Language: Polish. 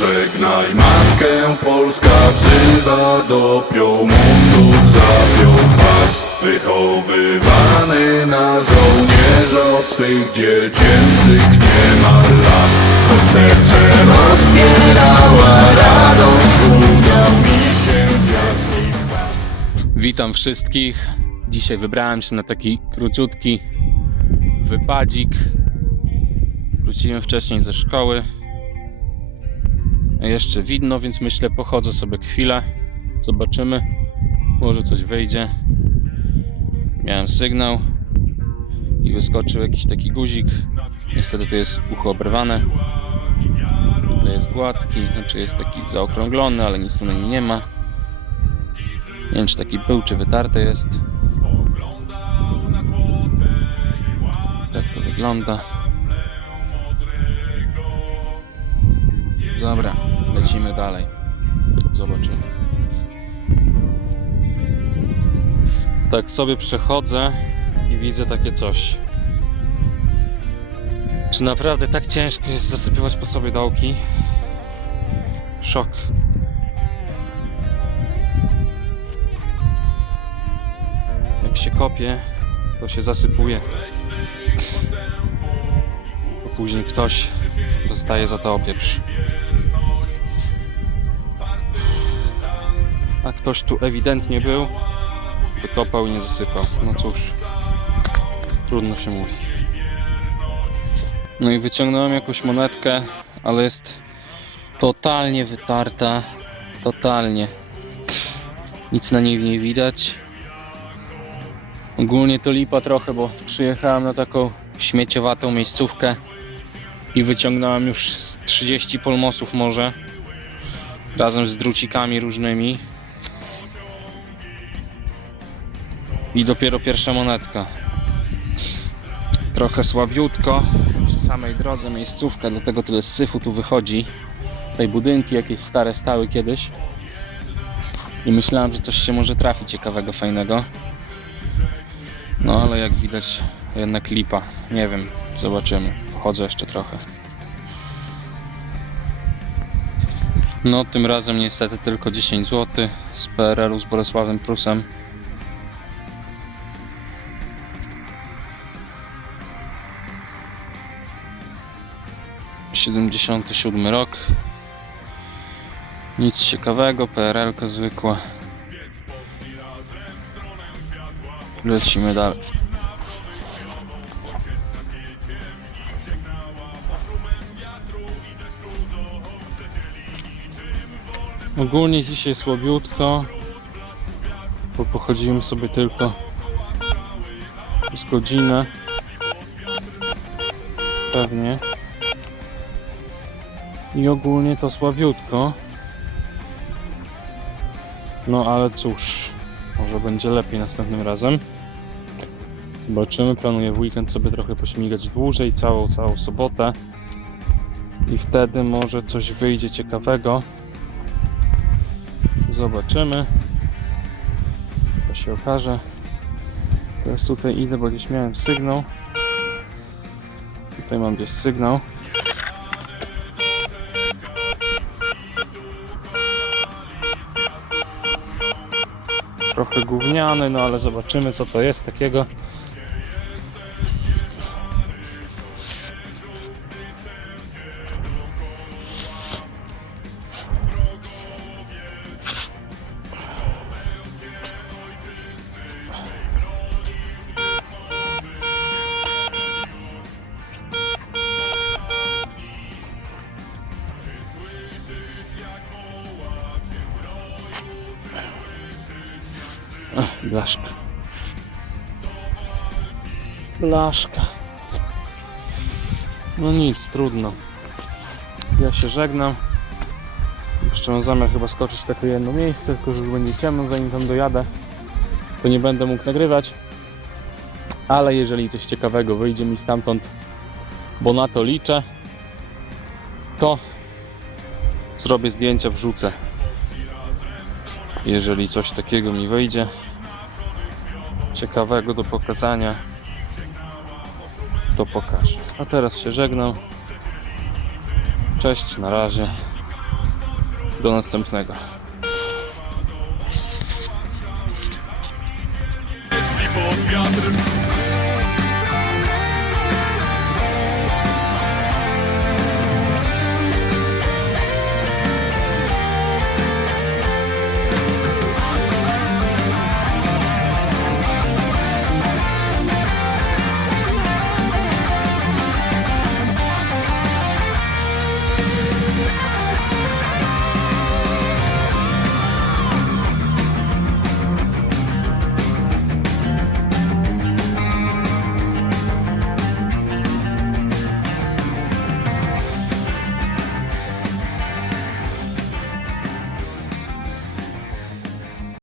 Pożegnaj matkę, Polska wzywa do piołundów zapiął pas Wychowywany na żołnierza od swych dziecięcych niemal lat Choć serce rozbierała radość, udał mi się dziaski Witam wszystkich. Dzisiaj wybrałem się na taki króciutki wypadzik. Wróciłem wcześniej ze szkoły. Jeszcze widno, więc myślę pochodzę sobie chwilę. Zobaczymy. Może coś wyjdzie. Miałem sygnał i wyskoczył jakiś taki guzik. Niestety tu jest ucho oberwane. Tutaj jest gładki, znaczy jest taki zaokrąglony, ale nic tu na nim nie ma. Nie wiem, czy taki był, czy wytarty jest. Tak to wygląda. Dobra, lecimy dalej. Zobaczymy. Tak sobie przechodzę i widzę takie coś. Czy naprawdę tak ciężko jest zasypywać po sobie dołki? Szok. Jak się kopie, to się zasypuje. A później ktoś dostaje za to opieprz. Ktoś tu ewidentnie był, wykopał i nie zasypał. No cóż, trudno się mówi. No i wyciągnąłem jakąś monetkę, ale jest totalnie wytarta. Totalnie. Nic na niej nie widać. Ogólnie to lipa trochę, bo przyjechałem na taką śmieciowatą miejscówkę i wyciągnąłem już z 30 polmosów może razem z drucikami różnymi i dopiero pierwsza monetka trochę słabiutko przy samej drodze miejscówka dlatego tyle syfu tu wychodzi tutaj budynki jakieś stare stały kiedyś i myślałem, że coś się może trafi ciekawego, fajnego no ale jak widać jednak lipa. Nie wiem, zobaczymy. Chodzę jeszcze trochę. No tym razem niestety tylko 10 zł z PRL-u z Bolesławem Prusem. Siedemdziesiąty siódmy rok. Nic ciekawego, PRL-ka zwykła. Lecimy dalej. Ogólnie dzisiaj słabiutko, bo pochodzimy sobie tylko z godzinę. Pewnie. I ogólnie to słabiutko. No ale cóż, może będzie lepiej następnym razem. Zobaczymy, planuję w weekend sobie trochę pośmigać dłużej, całą, całą sobotę. I wtedy może coś wyjdzie ciekawego. Zobaczymy. To się okaże. Teraz tutaj idę, bo gdzieś miałem sygnał. Tutaj mam gdzieś sygnał. Trochę gówniany, no ale zobaczymy co to jest takiego. Blaszka. Blaszka. No nic, trudno. Ja się żegnam. Jeszcze mam zamiar chyba skoczyć w takie jedno miejsce, tylko że będzie ciemno zanim tam dojadę. To nie będę mógł nagrywać. Ale jeżeli coś ciekawego wyjdzie mi stamtąd, bo na to liczę, to zrobię zdjęcia, wrzucę. Jeżeli coś takiego mi wyjdzie, ciekawego do pokazania, to pokażę. A teraz się żegnam. Cześć, na razie. Do następnego. Jeśli pod wiatr